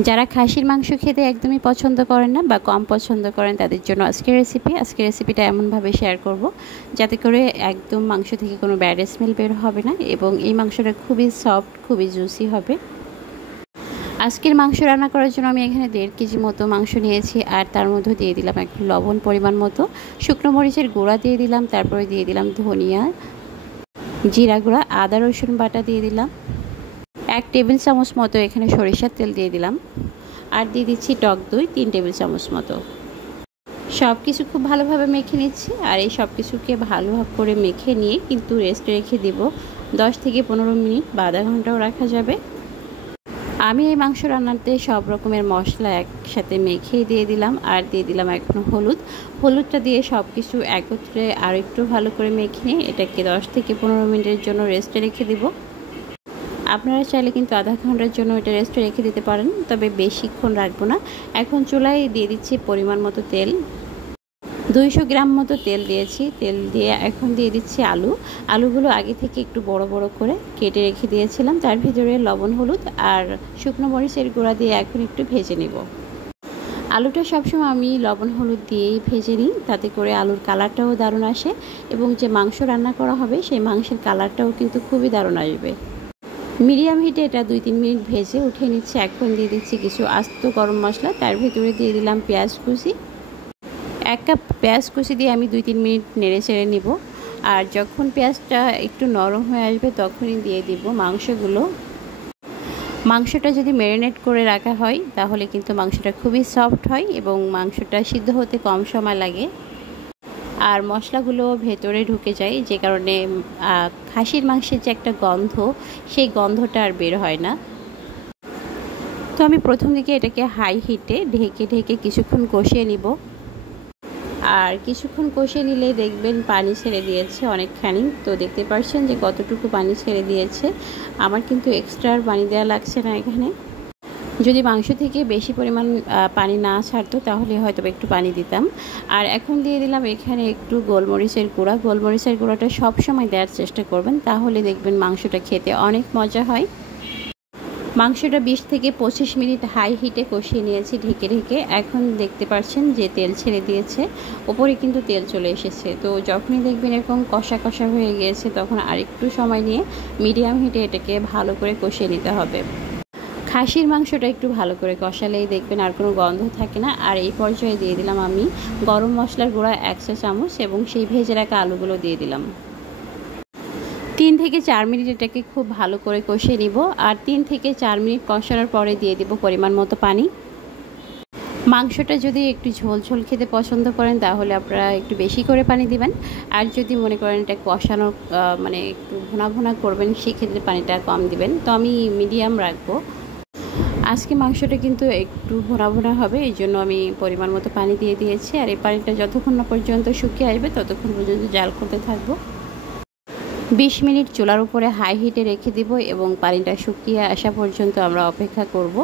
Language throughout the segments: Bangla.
যারা খাসির মাংস খেতে একদমই পছন্দ করেন না বা কম পছন্দ করেন তাদের জন্য আজকের রেসিপিটা এমনভাবে শেয়ার করব যাতে করে একদম মাংস থেকে কোনো ব্যাড স্মেল বের হবে না এবং এই মাংসটা খুবই সফট, খুবই জুসি হবে। আজকের মাংস রান্না করার জন্য আমি এখানে 1.5 কেজি মতো মাংস নিয়েছি, আর তার মধ্যে দিয়ে দিলাম একটু লবণ পরিমাণ মতো, শুকনো মরিচের গুঁড়া দিয়ে দিলাম, তারপরে দিয়ে দিলাম ধনিয়া, জিরা গুঁড়া, আদা রসুন বাটা দিয়ে দিলাম, 1 টেবিল চামচ মতো এখানে সরিষার তেল দিয়ে দিলাম, আর দিয়ে দিচ্ছি টক দই 3 টেবিল চামচ মতো। সব কিছু খুব ভালোভাবে মেখে নিচ্ছি, আর এই সব কিছুকে ভালো করে মেখে নিয়ে কিন্তু রেস্টে রেখে দেব 10 থেকে 15 মিনিট বা আধা ঘন্টাও রাখা যাবে। আমি এই মাংস রান্নাতে সব রকমের মশলা একসাথে মেখে দিয়ে দিলাম, আর দিয়ে দিলাম এখন হলুদটা দিয়ে সব কিছু একত্রে আর একটু ভালো করে মেখে নিয়ে এটাকে 10 থেকে 15 মিনিটের জন্য রেস্টে রেখে দেব। আপনারা চাইলে কিন্তু আধা ঘন্টার জন্য এটা রেস্টে রেখে দিতে পারেন, তবে বেশিক্ষণ রাখবো না। এখন চুলায় দিয়ে দিচ্ছি পরিমাণ মতো তেল, 200 গ্রাম মতো তেল দিয়েছি। তেল দিয়ে এখন দিয়ে দিচ্ছি আলুগুলো আগে থেকে একটু বড় বড় করে কেটে রেখে দিয়েছিলাম, তার ভিতরে লবণ, হলুদ আর শুকনো মরিচের গুঁড়া দিয়ে এখন একটু ভেজে নেব। আলুটা সবসময় আমি লবণ হলুদ দিয়েই ভেজে নিই, তাতে করে আলুর কালারটাও দারুণ আসে এবং যে মাংস রান্না করা হবে সেই মাংসের কালারটাও কিন্তু খুবই দারুণ আসবে। মিডিয়াম হিটে এটা 2-3 মিনিট ভেজে উঠিয়ে নিচ্ছি। এখন দিয়ে দিচ্ছি কিছু আস্ত গরম মশলা, তার ভিতরে দিয়ে দিলাম পেঁয়াজ কুচি, 1 কাপ পেঁয়াজ কুচি দিয়ে আমি 2-3 মিনিট নেড়ে চেড়ে নিব। আর যখন পেঁয়াজটা একটু নরম হয়ে আসবে তখনই দিয়ে দিব মাংসগুলো। মাংসটা যদি ম্যারিনেট করে রাখা হয় তাহলে কিন্তু মাংসটা খুবই সফট হয় এবং মাংসটা সিদ্ধ হতে কম সময় লাগে, আর মশলাগুলো ভেতরে ঢুকে যায়, যে কারণে খাসির মাংসের যে একটা গন্ধ, সেই গন্ধটা আর বের হয় না। তো আমি প্রথম দিকে এটাকে হাই হিটে ঢেকে কিছুক্ষণ কষিয়ে নিব, আর কিছুক্ষণ কষিয়ে নিলে দেখবেন পানি ছেড়ে দিয়েছে অনেকখানি। তো দেখতে পাচ্ছেন যে কতটুকু পানি ছেড়ে দিয়েছে। আমার কিন্তু এক্সট্রা পানি দেওয়া লাগছে না এখানে। যদি মাংস থেকে বেশি পরিমাণ পানি না ছাড়তো তাহলে হয়তো একটু পানি দিতাম। আর এখন দিয়ে দিলাম এখানে একটু গোলমরিচের গুঁড়া। গোলমরিচের গুঁড়াটা সবসময় দেওয়ার চেষ্টা করবেন, তাহলে দেখবেন মাংসটা খেতে অনেক মজা হয়। মাংসটা 20 থেকে 25 মিনিট হাই হিটে কষিয়ে নিয়েছি ঢেকে। এখন দেখতে পাচ্ছেন যে তেল ছেড়ে দিয়েছে, ওপরে কিন্তু তেল চলে এসেছে। তো যখনই দেখবেন এরকম কষা কষা হয়ে গিয়েছে তখন আরেকটু সময় নিয়ে মিডিয়াম হিটে এটাকে ভালো করে কষিয়ে নিতে হবে। খাসির মাংসটা একটু ভালো করে কষালেই দেখবেন আর কোনো গন্ধ থাকে না। আর এই পর্যায়ে দিয়ে দিলাম আমি গরম মশলার গুঁড়া 1 চা চামচ এবং সেই ভেজে রাখা আলুগুলো দিয়ে দিলাম। 3 থেকে 4 মিনিট এটাকে খুব ভালো করে কষিয়ে নিব, আর 3 থেকে 4 মিনিট কষানোর পরে দিয়ে দিব পরিমাণ মতো পানি। মাংসটা যদি একটু ঝোল ঝোল খেতে পছন্দ করেন তাহলে আপনারা একটু বেশি করে পানি দিবেন, আর যদি মনে করেন এটা কষানো মানে একটু ভুনা ভুনা করবেন সেক্ষেত্রে পানিটা কম দিবেন। তো আমি মিডিয়াম রাখবো। আজকে মাংসটা কিন্তু একটু ভুনা ভুনা হবে, এই জন্য আমি পরিমাণ মতো পানি দিয়ে দিয়েছি। আর এই পানিটা যতক্ষণ না পর্যন্ত শুকিয়ে আসবে ততক্ষণ পর্যন্ত জাল করতে থাকবো। 20 মিনিট চুলার উপরে হাই হিটে রেখে দিব এবং পানিটা শুকিয়ে আসা পর্যন্ত আমরা অপেক্ষা করব।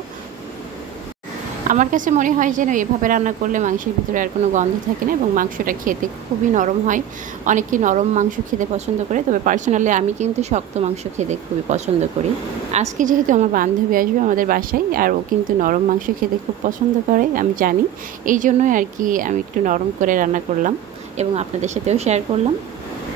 আমার কাছে মনে হয় যেন এভাবে রান্না করলে মাংসের ভিতরে আর কোনো গন্ধ থাকে না এবং মাংসটা খেতে খুবই নরম হয়। অনেকে নরম মাংস খেতে পছন্দ করে, তবে পার্সোনালি আমি কিন্তু শক্ত মাংস খেতে খুবই পছন্দ করি। আজকে যেহেতু আমার বান্ধবী আসবে আমাদের বাসায়, আর ও কিন্তু নরম মাংস খেতে খুব পছন্দ করে, আমি জানি। এই জন্যই আর কি আমি একটু নরম করে রান্না করলাম এবং আপনাদের সাথেও শেয়ার করলাম।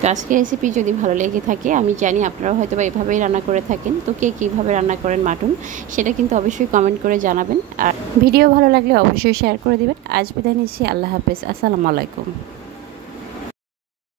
তো আজকের রেসিপি যদি ভালো লেগে থাকে, আমি জানি আপনারাও হয়তো বা এভাবেই রান্না করে থাকেন, তো কে কীভাবে রান্না করেন মাটন সেটা কিন্তু অবশ্যই কমেন্ট করে জানাবেন। আর ভিডিও ভালো লাগলে অবশ্যই শেয়ার করে দিবেন। আজ বিদায় নিচ্ছি, আল্লাহ হাফেজ, আসসালামু আলাইকুম।